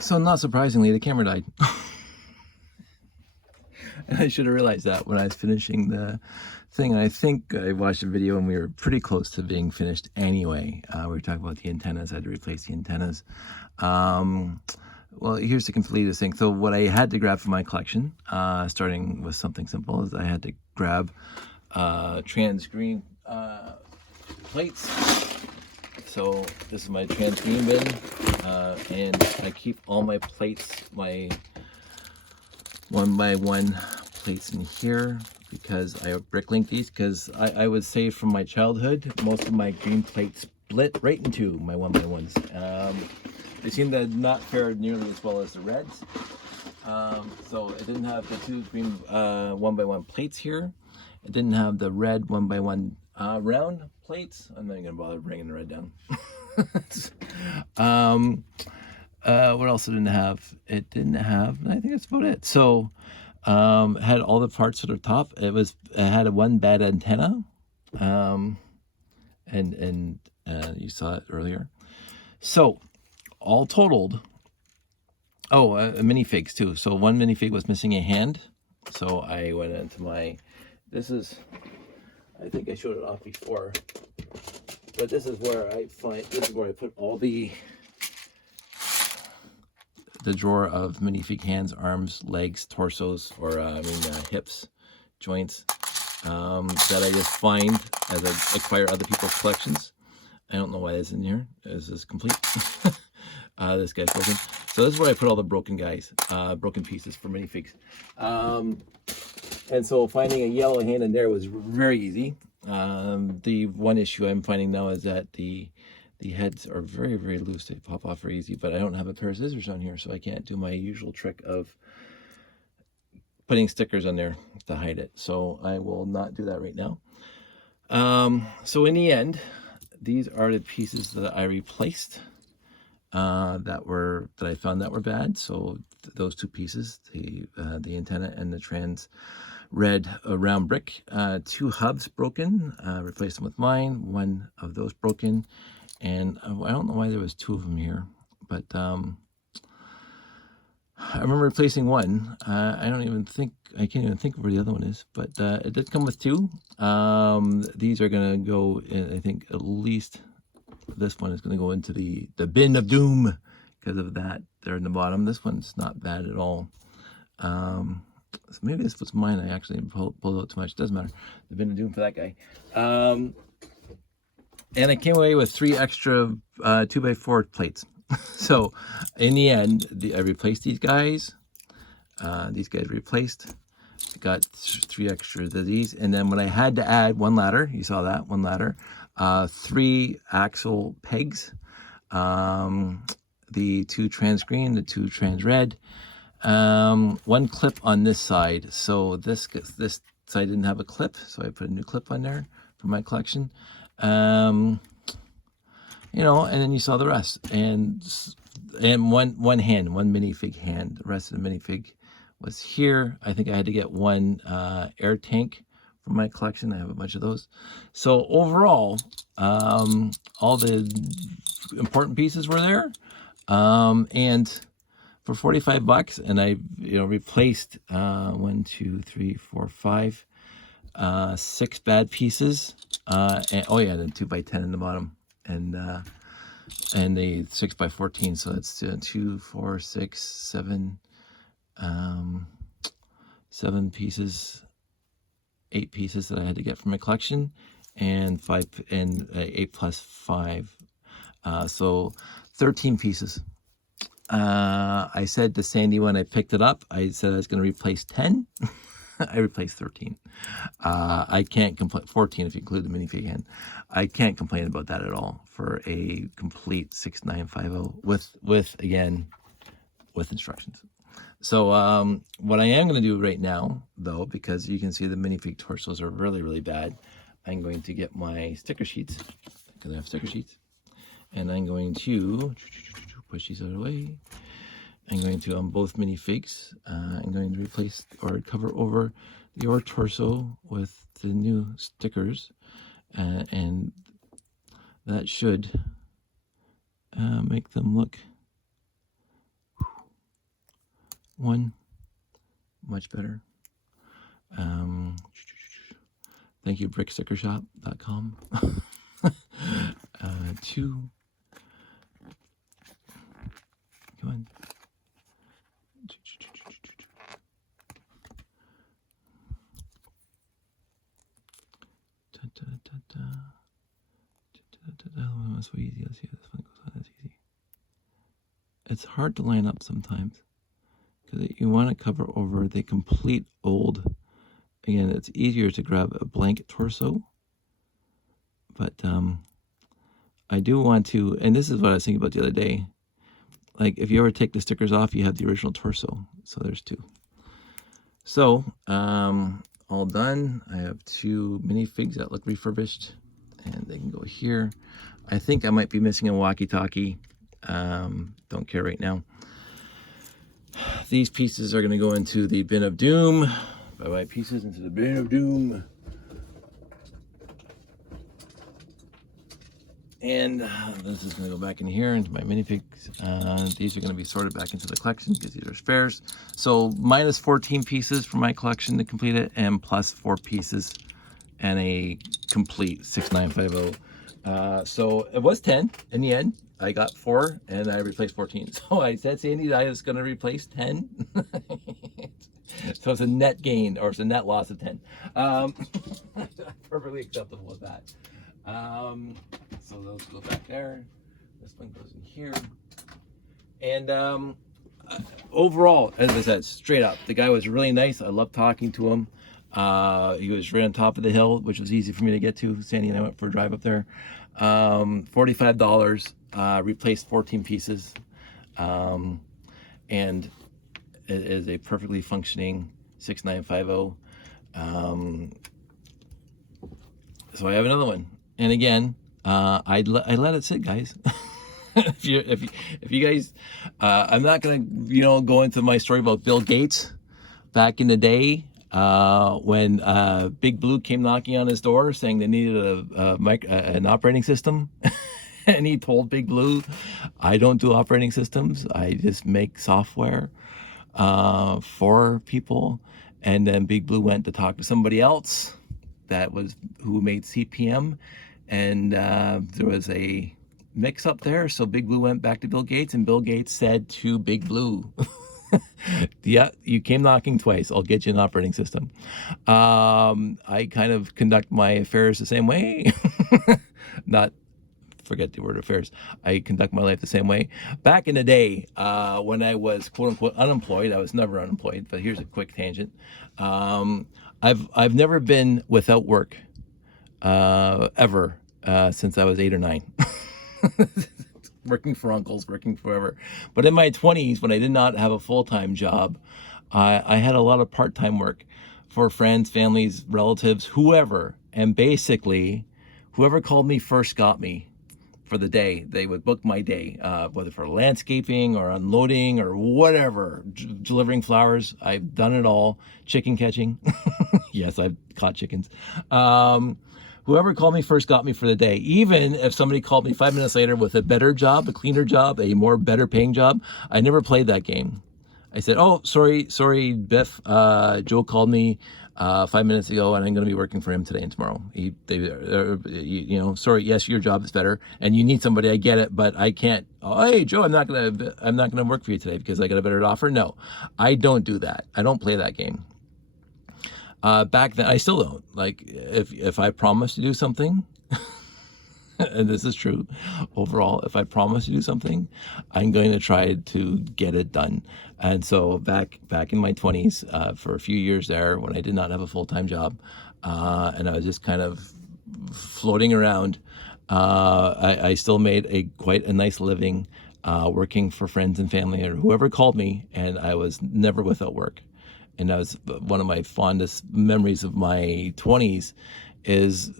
So not surprisingly, the camera died. And I should have realized that when I was finishing the thing. And I think I watched a video and we were pretty close to being finished anyway. We were talking about the antennas. I had to replace the antennas. Well, here's to complete this thing. So what I had to grab from my collection, starting with something simple, is I had to grab trans green plates. So this is my trans green bin, and I keep all my plates, my 1x1 plates in here, because I bricklink these, because I would say from my childhood, most of my green plates split right into my 1x1s. They seem to not fare nearly as well as the reds. So it didn't have the two green 1x1 plates here. It didn't have the red 1x1 round plates. I'm not even gonna bother bringing the red down. What else it didn't have? It didn't have, I think that's about it. So it had all the parts at the top. It had a one bad antenna, and you saw it earlier. So all totaled, oh, minifigs too. So one minifig was missing a hand. So I went into my, this is, I think I showed it off before, but this is where I put all the drawer of minifig hands, arms, legs, torsos, or hips, joints, that I just find as I acquire other people's collections. I don't know why that's in here. This is complete. This guy's broken. So this is where I put all the broken guys, broken pieces for minifigs. And so finding a yellow hand in there was very easy. The one issue I'm finding now is that the heads are very, very loose. They pop off very easy, but I don't have a pair of scissors on here, so I can't do my usual trick of putting stickers on there to hide it. So I will not do that right now. So in the end, these are the pieces that I replaced, that I found that were bad. So those two pieces, the antenna and the trans red round brick, two hubs broken, replaced them with mine. One of those broken, and I don't know why there was two of them here, but I remember replacing one. I can't even think of where the other one is, but it did come with two. These are gonna go in, I think at least this one is gonna go into the bin of doom because of that there in the bottom. This one's not bad at all. So maybe this was mine. I actually pulled out too much. Doesn't matter. The bin of doom for that guy. And I came away with 3 extra 2x4 plates. So in the end, I replaced these guys. These guys replaced. Got 3 extra of these. And then when I had to add one ladder, you saw that, one ladder, 3 axle pegs, the 2 trans green, the 2 trans red, 1 clip on this side. So this side didn't have a clip, so I put a new clip on there for my collection. And then you saw the rest, and one minifig hand. The rest of the minifig was here. I think I had to get 1 air tank from my collection. I have a bunch of those. So overall, all the important pieces were there, and for 45 bucks, and I replaced 1, 2, 3, 4, 5, 6 bad pieces, and oh yeah, the 2x10 in the bottom, and the 6x14. So that's 2, 4, 6, 7, 7 pieces, 8 pieces that I had to get from my collection, and 8 plus 5, so 13 pieces. I said to Sandy when I picked it up, I said I was going to replace 10. I replaced 13. I can't complain. 14 if you include the minifig hand. I can't complain about that at all for a complete 6950 with instructions. So what I am going to do right now, though, because you can see the minifig torsos are really, really bad, I'm going to get my sticker sheets, because I have sticker sheets, and I'm going to push these out of the way. I'm going to, on both minifigs, I'm going to replace or cover over your torso with the new stickers, and that should make them look one, much better. Thank you, brickstickershop.com. 2, come on. So easy. Let's see if this one goes on. That's easy. It's hard to line up sometimes because you want to cover over the complete old. Again, it's easier to grab a blank torso, but I do want to, and this is what I was thinking about the other day. Like, if you ever take the stickers off, you have the original torso. So there's 2. So, all done. I have 2 minifigs that look refurbished, and they can go here. I think I might be missing a walkie-talkie. Don't care right now. These pieces are going to go into the bin of doom. Bye-bye pieces into the bin of doom. And this is going to go back in here into my minifigs. These are going to be sorted back into the collection because these are spares. So minus 14 pieces for my collection to complete it, and plus 4 pieces and a complete 6950. So it was 10 in the end. I got 4 and I replaced 14. So I said Sandy I was going to replace 10. So it's a net gain, or it's a net loss of 10. Perfectly acceptable with that. So those go back there. This one goes in here. And overall, as I said, straight up, the guy was really nice. I loved talking to him. He was right on top of the hill, which was easy for me to get to. Sandy and I went for a drive up there. $45, replaced 14 pieces. And it is a perfectly functioning 6950. So I have another one. And again, I let it sit, guys. if you guys, I'm not gonna go into my story about Bill Gates back in the day when Big Blue came knocking on his door saying they needed an operating system. And he told Big Blue, I don't do operating systems, I just make software for people. And then Big Blue went to talk to somebody else who made CPM, and there was a mix up there. So Big Blue went back to Bill Gates, and Bill Gates said to Big Blue, yeah, you came knocking twice, I'll get you an operating system. I kind of conduct my affairs the same way. Forget the word affairs. I conduct my life the same way. Back in the day, when I was quote unquote unemployed, I was never unemployed, but here's a quick tangent. I've never been without work, ever, since I was 8 or 9. Working for uncles, working forever. But in my 20s, when I did not have a full-time job, I had a lot of part-time work for friends, families, relatives, whoever. And basically, whoever called me first got me for the day. They would book my day, whether for landscaping or unloading or whatever, delivering flowers. I've done it all. Chicken catching. Yes, I've caught chickens. Whoever called me first got me for the day. Even if somebody called me 5 minutes later with a better job, a cleaner job, a more better paying job, I never played that game. I said, oh, sorry, Biff. Joe called me 5 minutes ago, and I'm going to be working for him today and tomorrow. Sorry, yes, your job is better, and you need somebody. I get it, but I can't. Oh, hey, Joe, I'm not gonna work for you today because I got a better offer. No, I don't do that. I don't play that game. Back then, I still don't. Like, if I promise to do something, and this is true overall, if I promise to do something, I'm going to try to get it done. And so back in my 20s, for a few years there, when I did not have a full-time job, and I was just kind of floating around, I still made quite a nice living, working for friends and family or whoever called me, and I was never without work. And that was one of my fondest memories of my 20s. Is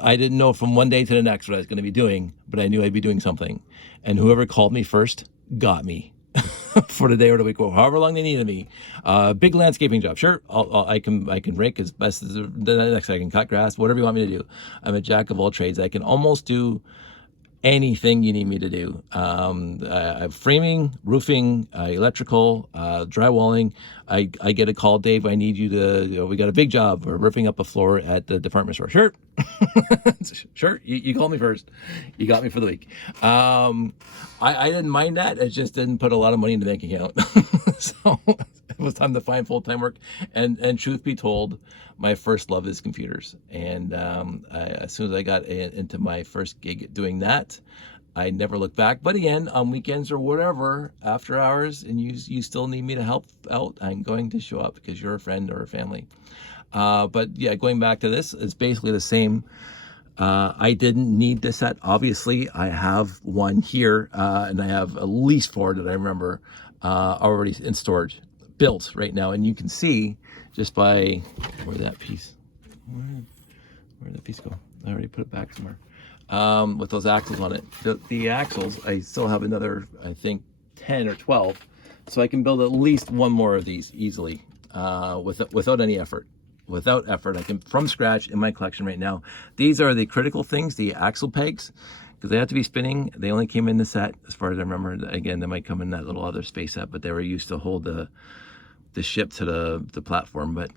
I didn't know from one day to the next what I was going to be doing, but I knew I'd be doing something. And whoever called me first got me for the day or the week, or however long they needed me. Big landscaping job, sure. I can rake as best as the next. I can cut grass, whatever you want me to do. I'm a jack of all trades. I can almost do anything you need me to do. Framing, roofing, electrical, drywalling. I get a call, Dave, I need you to, we got a big job. We're ripping up a floor at the department store. Sure. Sure. You called me first. You got me for the week. I didn't mind that. It just didn't put a lot of money in the bank account. So it was time to find full-time work. And truth be told, my first love is computers. And as soon as I got into my first gig doing that, I never looked back. But again, on weekends or whatever, after hours, and you still need me to help out, I'm going to show up because you're a friend or a family. But yeah, going back to this, it's basically the same. I didn't need this set. Obviously, I have one here, and I have at least 4 that I remember already in storage, built right now. And you can see just by where that piece did that piece go? I already put it back somewhere. With those axles on it. The axles, I still have another, I think, 10 or 12. So I can build at least one more of these easily without any effort. Without effort, I can, from scratch in my collection right now. These are the critical things, the axle pegs, because they have to be spinning. They only came in the set, as far as I remember. Again, they might come in that little other space set, but they were used to hold the ship to the platform. But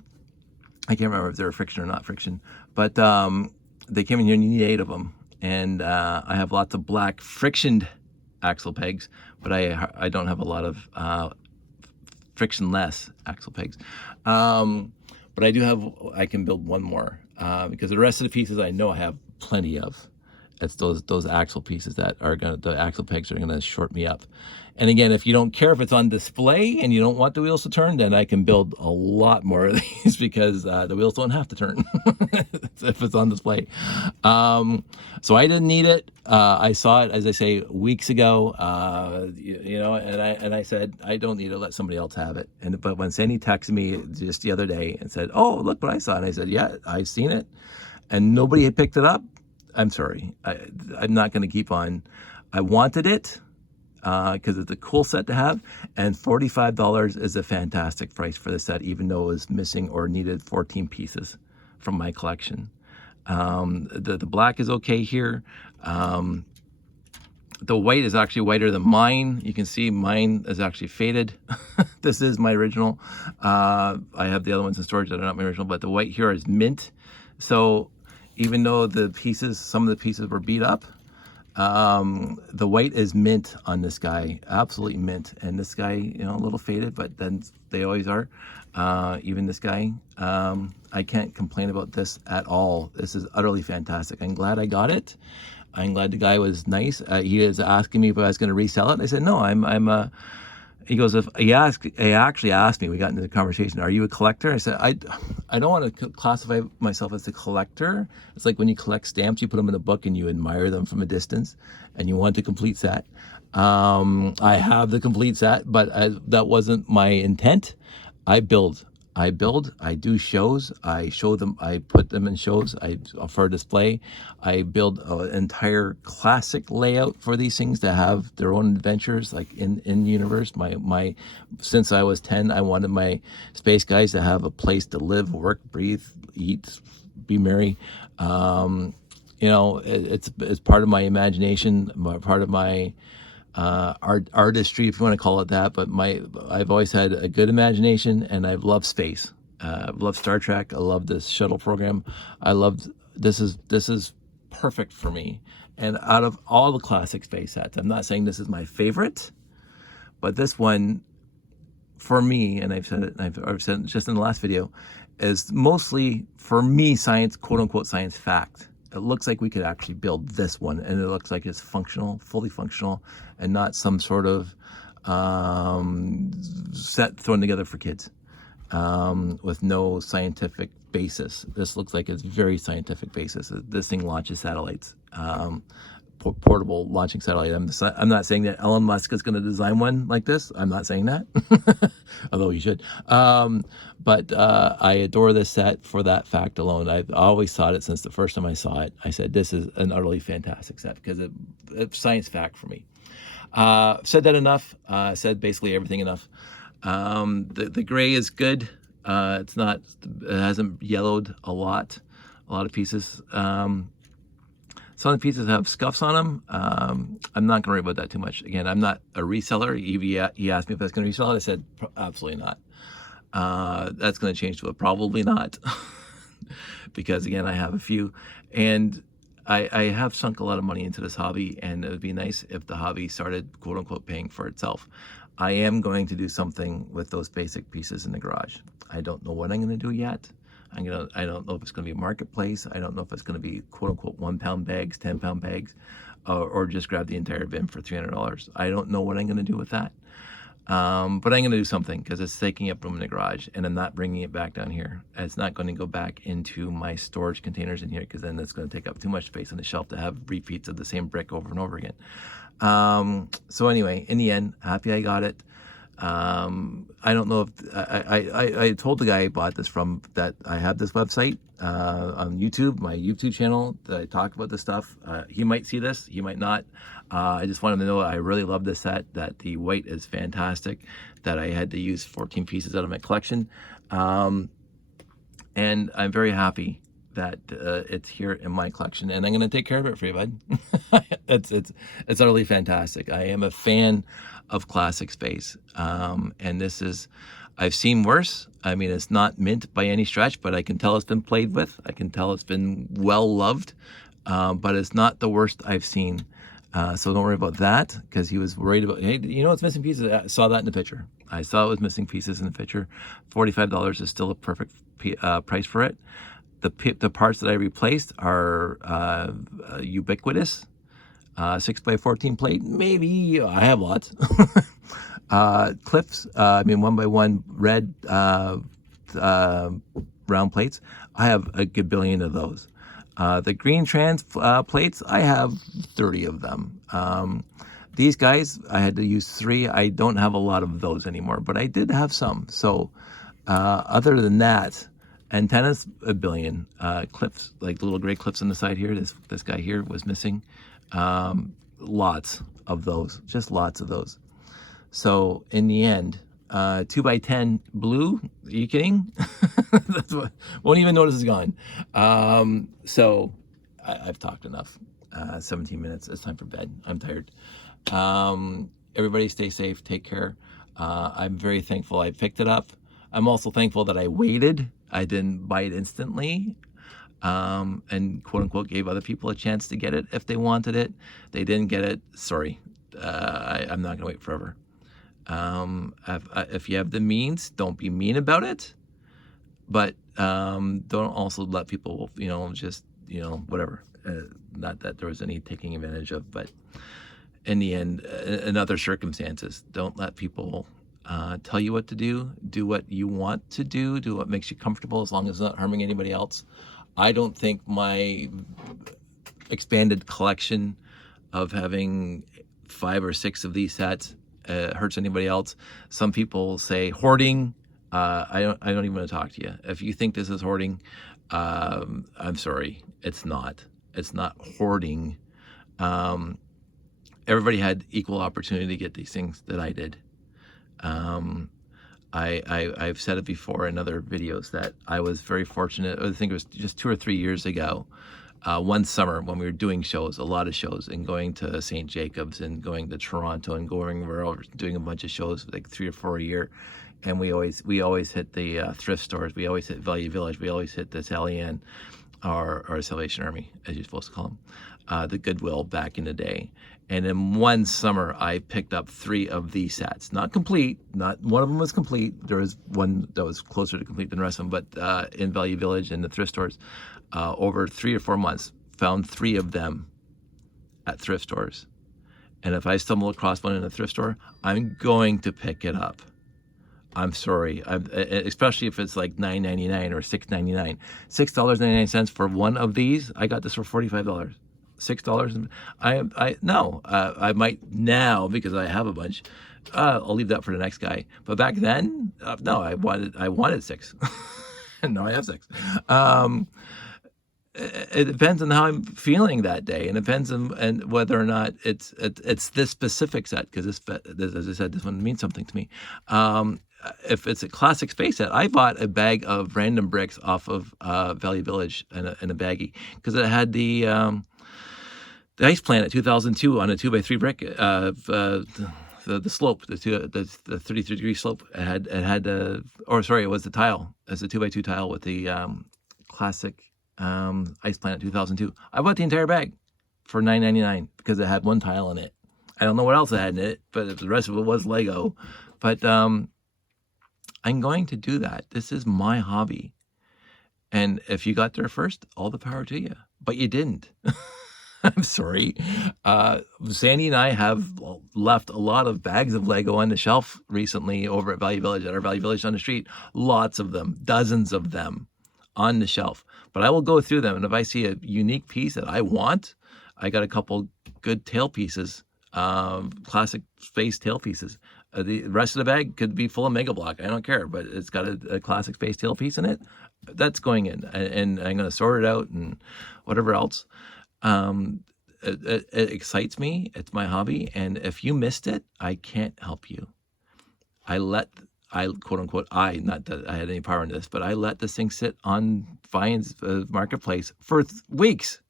I can't remember if they were friction or not friction. But they came in here and you need 8 of them. And I have lots of black frictioned axle pegs, but I don't have a lot of frictionless axle pegs. But I do have, I can build one more because the rest of the pieces I know I have plenty of. It's those axle pieces that are the axle pegs are gonna short me up. And again, if you don't care if it's on display and you don't want the wheels to turn, then I can build a lot more of these because the wheels don't have to turn if it's on display. So I didn't need it. I saw it, as I say, weeks ago, and I said, I don't need to let somebody else have it. But when Sandy texted me just the other day and said, oh, look what I saw. And I said, yeah, I've seen it. And nobody had picked it up. I'm sorry. I'm not going to keep on. I wanted it because it's a cool set to have. And $45 is a fantastic price for the set, even though it was missing or needed 14 pieces from my collection. The black is okay here. The white is actually whiter than mine. You can see mine is actually faded. This is my original. I have the other ones in storage that are not my original, but the white here is mint. So even though some of the pieces were beat up, the white is mint on this guy, absolutely mint. And this guy, a little faded, but then they always are. Even this guy, I can't complain about this at all. This is utterly fantastic. I'm glad I got it. I'm glad the guy was nice. He was asking me if I was going to resell it. I said, no, he goes, he actually asked me, we got into the conversation, are you a collector? I said, I don't want to classify myself as a collector. It's like when you collect stamps, you put them in a book and you admire them from a distance and you want the complete set. I have the complete set, but that wasn't my intent. I build, I do shows, I show them, I put them in shows, for display. I build an entire classic layout for these things to have their own adventures, like in the universe. Since I was 10, I wanted my space guys to have a place to live, work, breathe, eat, be merry. It's part of my imagination, part of my artistry, if you want to call it that. But I've always had a good imagination, and I've loved space. I've loved Star Trek. I love this shuttle program. This is perfect for me. And out of all the classic space sets, I'm not saying this is my favorite, but this one, for me, and I've said it just in the last video, is mostly for me science, quote unquote science fact. It looks like we could actually build this one, and it looks like it's functional, fully functional, and not some sort of set thrown together for kids with no scientific basis. This looks like it's very scientific basis. This thing launches satellites, portable launching satellite. I'm not saying that Elon Musk is going to design one like this. I'm not saying that, although he should. But I adore this set for that fact alone. I've always thought it since the first time I saw it. I said, this is an utterly fantastic set because it's science fact for me. Said that enough. Said basically everything enough. The gray is good. It hasn't yellowed a lot of pieces. Some of the pieces have scuffs on them. I'm not going to worry about that too much. Again, I'm not a reseller. He asked me if I was going to resell it. I said, absolutely not. That's going to change to a probably not. Because again, I have a few, and I have sunk a lot of money into this hobby, and it would be nice if the hobby started, quote unquote, paying for itself. I am going to do something with those basic pieces in the garage. I don't know what I'm going to do yet. I don't know if it's going to be a marketplace. I don't know if it's going to be, quote unquote, 1 pound bags, 10 pound bags, or just grab the entire bin for $300. I don't know what I'm going to do with that. But I'm going to do something because it's taking up room in the garage, and I'm not bringing it back down here. It's not going to go back into my storage containers in here, because then it's going to take up too much space on the shelf to have repeats of the same brick over and over again. So anyway, in the end, happy I got it. I don't know if I told the guy I bought this from that I have this website on YouTube, my YouTube channel, that I talk about this stuff. He might see this, he might not. I just wanted to know I really love this set, that the white is fantastic, that I had to use 14 pieces out of my collection. And I'm very happy that it's here in my collection, and I'm going to take care of it for you, bud. It's utterly fantastic. I am a fan of classic space, and this is, I've seen worse. I mean, it's not mint by any stretch, but I can tell it's been played with. I can tell it's been well loved, but it's not the worst I've seen. So don't worry about that, because he was worried about, hey, you know, it's missing pieces. I saw that in the picture. I saw it was missing pieces in the picture. $45 is still a perfect price for it. The parts that I replaced are ubiquitous. 6x14 plate, maybe. I have lots. Clips, I mean 1x1 red round plates. I have a good billion of those. The green trans plates, I have 30 of them. These guys, I had to use 3. I don't have a lot of those anymore, but I did have some. So other than that, antennas, a billion. Clips, like the little gray clips on the side here, this guy here was missing. Lots of those, just lots of those. So in the end, 2x10 blue, are you kidding? That's what, won't even notice it's gone. So I've talked enough. 17 minutes, it's time for bed. I'm tired. Everybody stay safe, take care. I'm very thankful I picked it up. I'm also thankful that I waited. I didn't buy it instantly. And quote unquote gave other people a chance to get it if they wanted it. They didn't get it. Sorry. I'm not gonna wait forever. If you have the means, don't be mean about it, but don't also let people, just, whatever. Not that there was any taking advantage of, but in the end, in other circumstances, don't let people tell you what to do. Do what you want to do. Do what makes you comfortable, as long as it's not harming anybody else. I don't think my expanded collection of having 5 or 6 of these sets hurts anybody else. Some people say hoarding. I don't even want to talk to you. If you think this is hoarding, I'm sorry. It's not. It's not hoarding. Everybody had equal opportunity to get these things that I did. I've said it before in other videos that I was very fortunate. I think it was just 2 or 3 years ago, one summer when we were doing shows, a lot of shows, and going to St. Jacobs and going to Toronto and we're doing a bunch of shows, like 3 or 4 a year. And we always hit the thrift stores. We always hit Value Village. We always hit the Sally Ann, or Salvation Army, as you're supposed to call them, the Goodwill back in the day. And in one summer, I picked up 3 of these sets. Not complete. Not one of them was complete. There was one that was closer to complete than the rest of them. But in Value Village and the thrift stores, over 3 or 4 months, found 3 of them at thrift stores. And if I stumble across one in a thrift store, I'm going to pick it up. I'm sorry, especially if it's like $9.99 or $6.99. $6.99 for one of these. I got this for $45. $6. I might now, because I have a bunch. I'll leave that for the next guy. But back then, no, I wanted 6. And now I have 6. It depends on how I'm feeling that day, and it depends on and whether or not it's this specific set, because this, as I said, this one means something to me. If it's a classic space set, I bought a bag of random bricks off of Value Village in a baggie, because it had the The Ice Planet 2002 on a 2x3 brick, the slope, the 33-degree slope. It was the tile. It's a 2x2 tile with the classic Ice Planet 2002. I bought the entire bag for $9.99 because it had one tile in it. I don't know what else it had in it, but the rest of it was Lego. But I'm going to do that. This is my hobby. And if you got there first, all the power to you. But you didn't. I'm sorry. Sandy and I have left a lot of bags of Lego on the shelf recently over at Value Village, at our Value Village on the street. Lots of them, dozens of them on the shelf. But I will go through them, and if I see a unique piece that I want, I got a couple good tail pieces, classic space tail pieces. The rest of the bag could be full of Mega Block. I don't care, but it's got a classic space tail piece in it. That's going in, and I'm going to sort it out and whatever else. It excites me. It's my hobby. And if you missed it, I can't help you. I quote unquote, not that I had any power in this, but I let this thing sit on Vine's marketplace for weeks,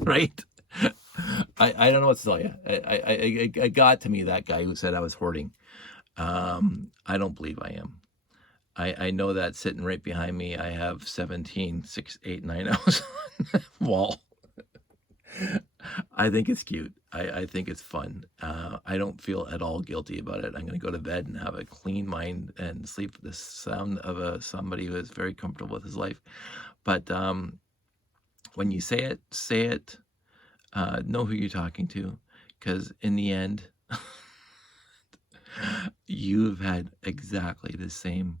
right? I don't know what to tell you. It got to me, that guy who said I was hoarding. I don't believe I am. I know that sitting right behind me, I have 17, 6, 8, 9 ounces on the wall. I think it's cute. I think it's fun. I don't feel at all guilty about it. I'm going to go to bed and have a clean mind and sleep with the sound of somebody who is very comfortable with his life. But when you say it, know who you're talking to, because in the end, you've had exactly the same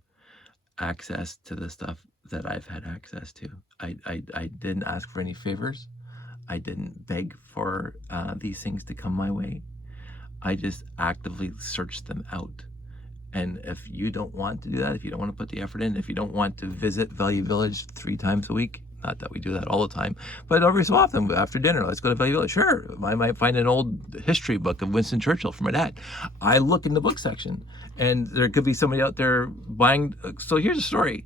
access to the stuff that I've had access to. I didn't ask for any favors. I didn't beg for these things to come my way. I just actively searched them out. And if you don't want to do that, if you don't want to put the effort in, if you don't want to visit Value Village 3 times a week, not that we do that all the time, but every so often after dinner, let's go to Value Village. Sure, I might find an old history book of Winston Churchill for my dad. I look in the book section, and there could be somebody out there buying. So here's a story.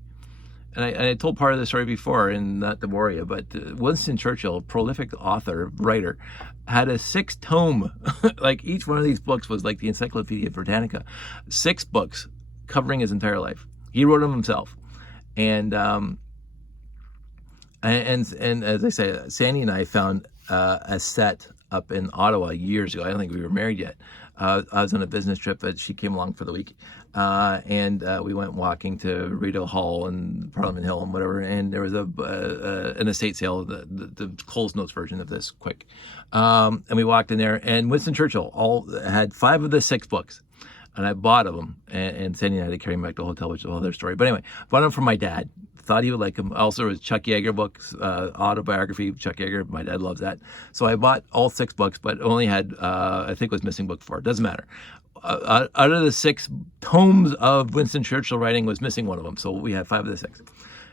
And I told part of the story before, and not to bore you, but Winston Churchill, prolific author, writer, had a 6-tome, like each one of these books was like the Encyclopedia Britannica, 6 books covering his entire life. He wrote them himself. And as I say, Sandy and I found a set up in Ottawa years ago. I don't think we were married yet. I was on a business trip, but she came along for the week. And we went walking to Rideau Hall and Parliament Hill and whatever. And there was an estate sale, the Coles Notes version of this, quick. And we walked in there, and Winston Churchill had 5 of the 6 books. And I bought them, and Sandy and I had to carry them back to the hotel, which is a whole other story. But anyway, bought them for my dad. Thought he would like them. Also, there was Chuck Yeager books, autobiography of Chuck Yeager. My dad loves that. So I bought all 6 books, but only had, I think it was missing book 4. Doesn't matter. Out of the 6 tomes of Winston Churchill writing, was missing one of them. So we had 5 of the 6.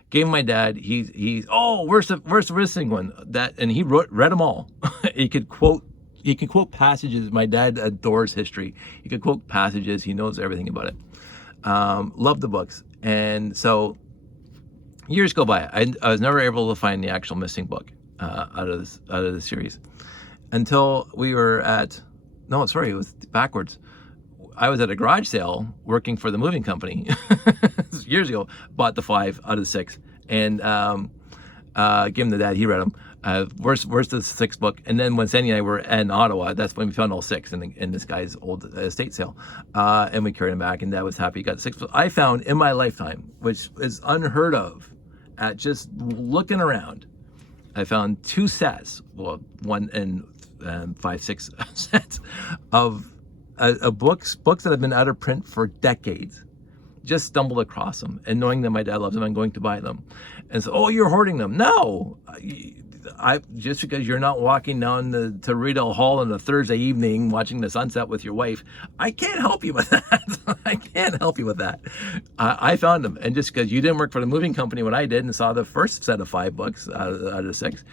Gave my dad. Where's the missing one? And he read them all. He could quote passages. My dad adores history. He could quote passages. He knows everything about it. Loved the books. And so years go by. I was never able to find the actual missing book out of the series until we were at. No, sorry, it was backwards. I was at a garage sale working for the moving company years ago. Bought the 5 out of the 6 and gave them to Dad. He read them. Where's the 6th book? And then when Sandy and I were in Ottawa, that's when we found all 6 in this guy's old estate sale. And we carried them back, and Dad was happy he got 6. I found in my lifetime, which is unheard of, at just looking around, I found 2 sets, well, 1 and 5, 6 sets of books that have been out of print for decades. Just stumbled across them, and knowing that my dad loves them, I'm going to buy them. And so, oh, you're hoarding them. No, just because you're not walking down to Rideau Hall on a Thursday evening watching the sunset with your wife, I can't help you with that. I can't help you with that. I found them, and just because you didn't work for the moving company when I did and saw the first set of 5 books out of the 6,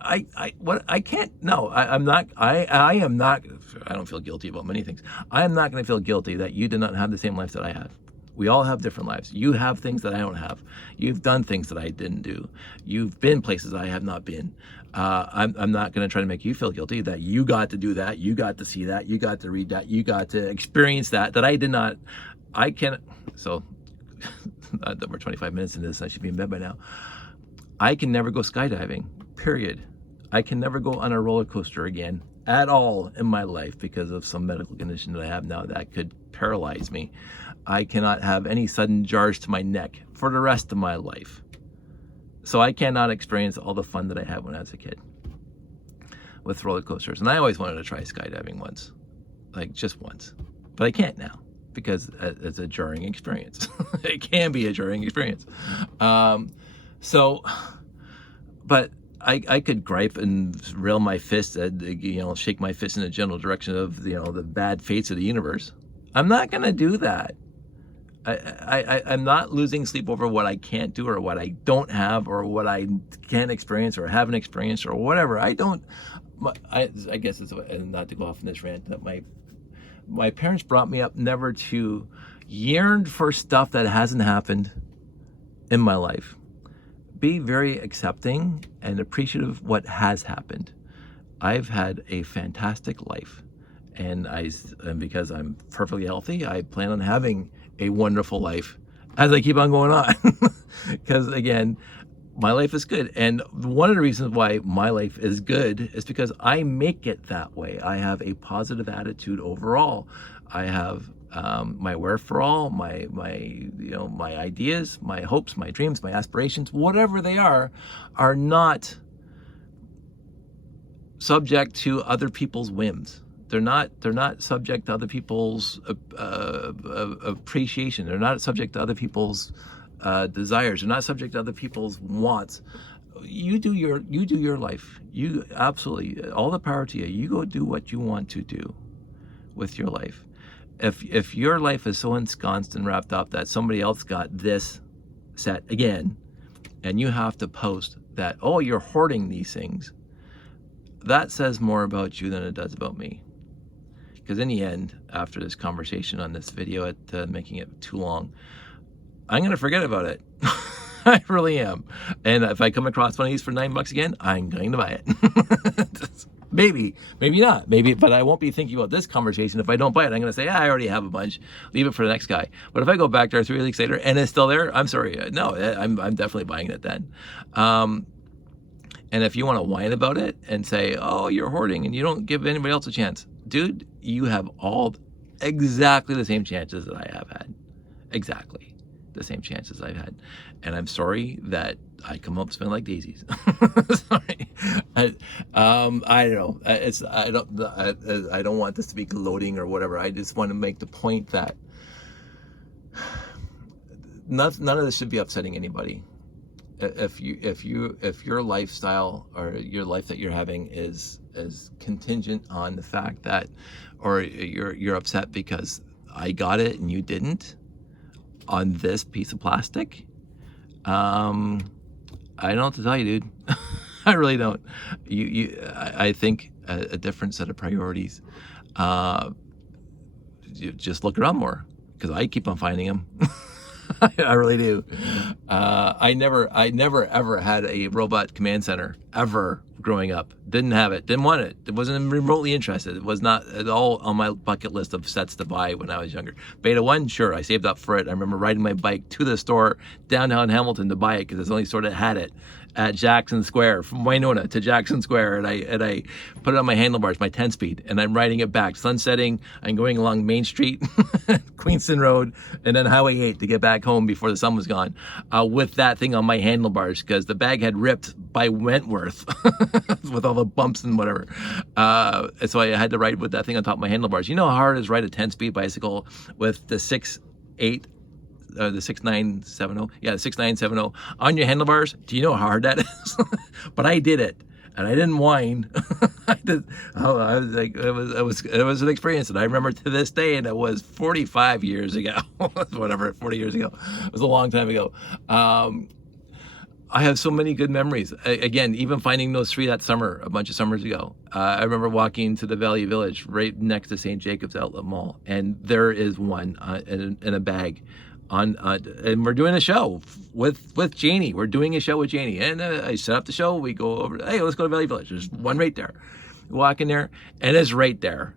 I can't. No, I'm not. I am not. I don't feel guilty about many things. I am not going to feel guilty that you did not have the same life that I have. We all have different lives. You have things that I don't have. You've done things that I didn't do. You've been places I have not been. I'm not going to try to make you feel guilty that you got to do that, you got to see that, you got to read that, you got to experience that I did not. I can't. So we're 25 minutes into this. I should be in bed by now. I can never go skydiving, period. I can never go on a roller coaster again at all in my life because of some medical condition that I have now that could paralyze me. I cannot have any sudden jars to my neck for the rest of my life. So I cannot experience all the fun that I had when I was a kid with roller coasters. And I always wanted to try skydiving once, like just once, but I can't now because it's a jarring experience. It can be a jarring experience. But I could gripe and rail my fist at, shake my fist in the general direction of, the bad fates of the universe. I'm not going to do that. I'm not losing sleep over what I can't do or what I don't have or what I can't experience or haven't experienced or whatever. I guess it's, and not to go off in this rant, that my parents brought me up never to yearn for stuff that hasn't happened in my life. Be very accepting and appreciative of what has happened. I've had a fantastic life, and because I'm perfectly healthy, I plan on having a wonderful life as I keep on going on. Because again, my life is good, and one of the reasons why my life is good is because I make it that way. I have a positive attitude overall. I have my wherefore, my ideas, my hopes, my dreams, my aspirations, whatever they are not subject to other people's whims. They're not subject to other people's appreciation. They're not subject to other people's desires. They're not subject to other people's wants. You do your life. You absolutely, all the power to you. You go do what you want to do with your life. If your life is so ensconced and wrapped up that somebody else got this set again, and you have to post that, oh, you're hoarding these things, that says more about you than it does about me. Because in the end, after this conversation on this video, making it too long, I'm going to forget about it. I really am. And if I come across one of these for $9 again, I'm going to buy it. Maybe not. But I won't be thinking about this conversation if I don't buy it. I'm going to say, I already have a bunch. Leave it for the next guy. But if I go back there 3 weeks later and it's still there, I'm sorry. No, I'm definitely buying it then. And if you want to whine about it and say, oh, you're hoarding and you don't give anybody else a chance, dude, you have all exactly the same chances that I have had. Exactly the same chances I've had. And I'm sorry that I come home smelling like daisies. Sorry. I don't know. I don't want this to be gloating or whatever. I just want to make the point that none of this should be upsetting anybody. If your lifestyle or your life that you're having is contingent on the fact that, or you're upset because I got it and you didn't on this piece of plastic, I don't know what to tell you, dude. I really don't. I think a different set of priorities. You just look around more, because I keep on finding them. I really do. I never ever had a robot command center ever growing up. Didn't have it. Didn't want it. It wasn't remotely interested. It was not at all on my bucket list of sets to buy when I was younger. Beta 1, sure, I saved up for it. I remember riding my bike to the store downtown Hamilton to buy it because it's the only store that had it, at Jackson Square, from Winona to Jackson Square, and I put it on my handlebars, my 10-speed, and I'm riding it back, sunsetting. I'm going along Main Street, Queenston Road, and then Highway 8 to get back home before the sun was gone, with that thing on my handlebars because the bag had ripped by Wentworth with all the bumps and whatever. So I had to ride with that thing on top of my handlebars. You know how hard it is to ride a 10-speed bicycle with the 6.8. The 6970, the 6970 on your handlebars. Do you know how hard that is? But I did it, and I didn't whine. I was like, it was an experience, and I remember to this day, and it was 45 years ago, whatever, 40 years ago. It was a long time ago. I have so many good memories. Again, even finding those three that summer, a bunch of summers ago. I remember walking to the Valley Village right next to St. Jacob's Outlet Mall, and there is one in a bag and we're doing a show with Janie. We're doing a show with Janie, and I set up the show. We go over, hey, let's go to Valley Village. There's one right there. We walk in there, and it's right there.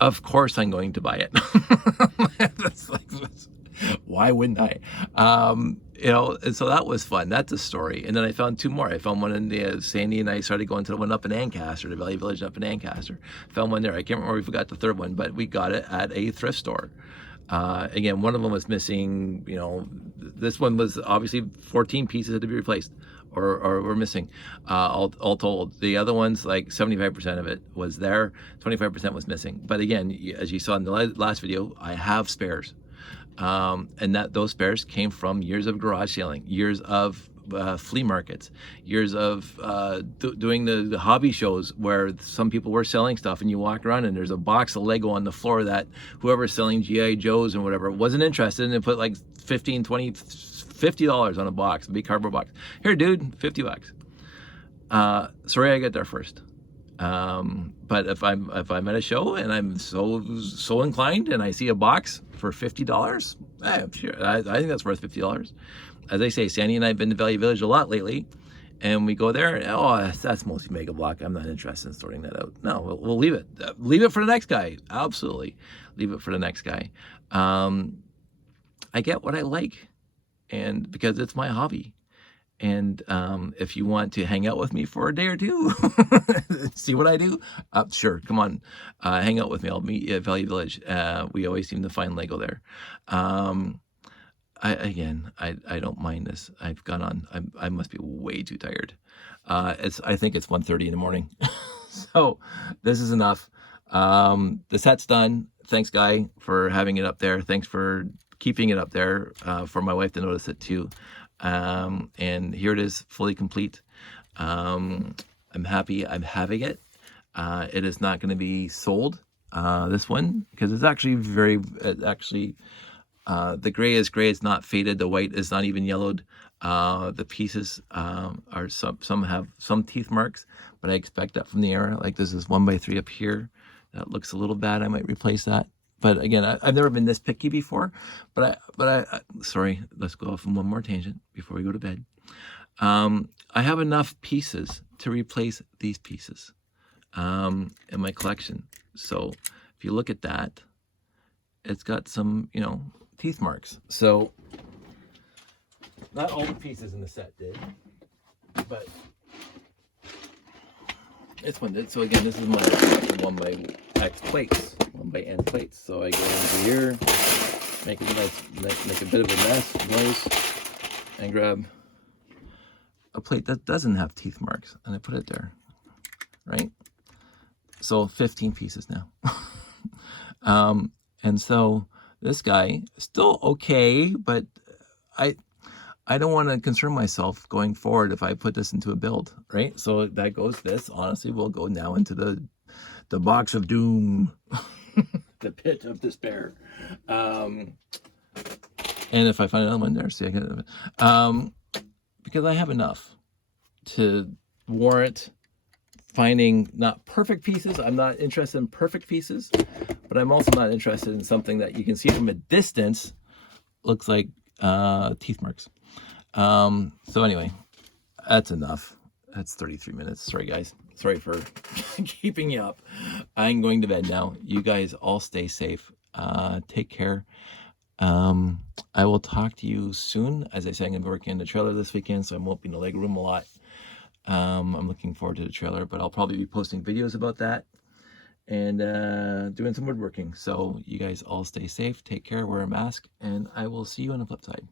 Of course I'm going to buy it. Why wouldn't I? You know, and so that was fun. That's a story. And then I found two more. I found one in the, Sandy and I started going to the one up in Ancaster, the Valley Village up in Ancaster. Found one there. I can't remember if we got the third one, but we got it at a thrift store. Again, one of them was missing, you know, this one was obviously 14 pieces had to be replaced or were missing, all told. The other ones, like 75% of it was there, 25% was missing. But again, as you saw in the last video, I have spares. And those spares came from years of garage selling, years of flea markets, years of doing the hobby shows where some people were selling stuff, and you walk around and there's a box of Lego on the floor that whoever's selling G.I. Joes and whatever wasn't interested in, and put like $15, $20, $50 on a box, a big cardboard box. Here, dude, $50. Sorry I get there first. But if I'm at a show and I'm so inclined and I see a box for $50, I'm sure I think that's worth $50. As I say, Sandy and I have been to Valley Village a lot lately, and we go there. Oh, that's mostly Mega Block. I'm not interested in sorting that out. No, we'll leave it. Leave it for the next guy. Absolutely, leave it for the next guy. I get what I like, and because it's my hobby. And if you want to hang out with me for a day or two, see what I do, sure, come on, hang out with me. I'll meet you at Valley Village. We always seem to find Lego there. I don't mind this. I've gone on. I must be way too tired. I think it's 1:30 in the morning. So this is enough. The set's done. Thanks, Guy, for having it up there. Thanks for keeping it up there for my wife to notice it too. And here it is, fully complete. I'm happy I'm having it. It is not going to be sold, this one, because it's actually the gray is gray, it's not faded. The white is not even yellowed. The pieces are some have some teeth marks, but I expect that from the era. Like this is 1x3 up here. That looks a little bad. I might replace that. But again, I've never been this picky before. But I sorry, let's go off on one more tangent before we go to bed. I have enough pieces to replace these pieces in my collection. So if you look at that, it's got some, you know, teeth marks. So not all the pieces in the set did, but this one did. So again, this is my 1x plates, 1x plates. So I go into here, make a bit of a mess, and grab a plate that doesn't have teeth marks, and I put it there, right? So 15 pieces now. And so this guy still okay, but I don't want to concern myself going forward if I put this into a build, right? So that goes, this honestly will go now into the box of doom, the pit of despair. And if I find another one there, see, I get it. Because I have enough to warrant finding not perfect pieces. I'm not interested in perfect pieces, but I'm also not interested in something that you can see from a distance looks like teeth marks. So anyway, that's enough. That's 33 minutes. Sorry, guys. Sorry for keeping you up. I'm going to bed now. You guys all stay safe. Take care. I will talk to you soon. As I say, I'm going to be working in the trailer this weekend, so I won't be in the leg room a lot. I'm looking forward to the trailer, but I'll probably be posting videos about that and doing some woodworking. So you guys all stay safe, take care, wear a mask, and I will see you on the flip side.